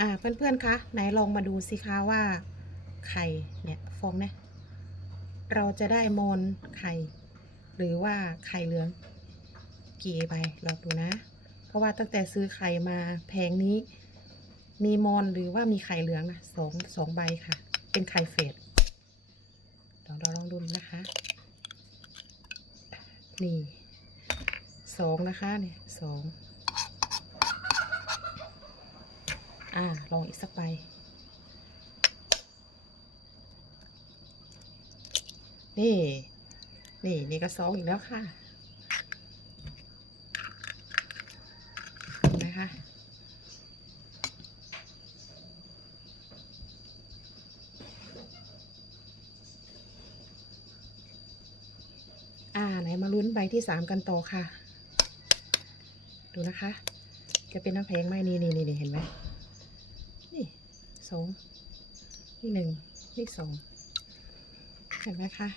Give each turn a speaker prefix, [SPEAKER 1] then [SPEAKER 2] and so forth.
[SPEAKER 1] อ่าเพื่อนๆคะไหนลองมาดูสิคะว่าไข่เนี่ยฟองเนี่ยเราจะได้มอนไข่ หรือว่าไข่เหลือง กี่ใบลองดูนะ เพราะว่าตั้งแต่ซื้อไข่มาแพงนี้ มีมอนหรือว่ามีไข่เหลืองนะสองสองใบค่ะ เป็นไข่เฟดเดี๋ยวเราลองดูนะคะ นี่สองนะคะเนี่ยสอง อ่า ลองอีกสักใบนี่ นี่นี่ก็สองอีกแล้วค่ะ นะคะ อ่า ไหนมาลุ้นใบที่สามกันต่อค่ะ ดูนะคะ จะเป็นน้ำแพงไหมนี่นี่นี่เห็นไหม สองนี่หนึ่งนี่สองเห็นไหมคะ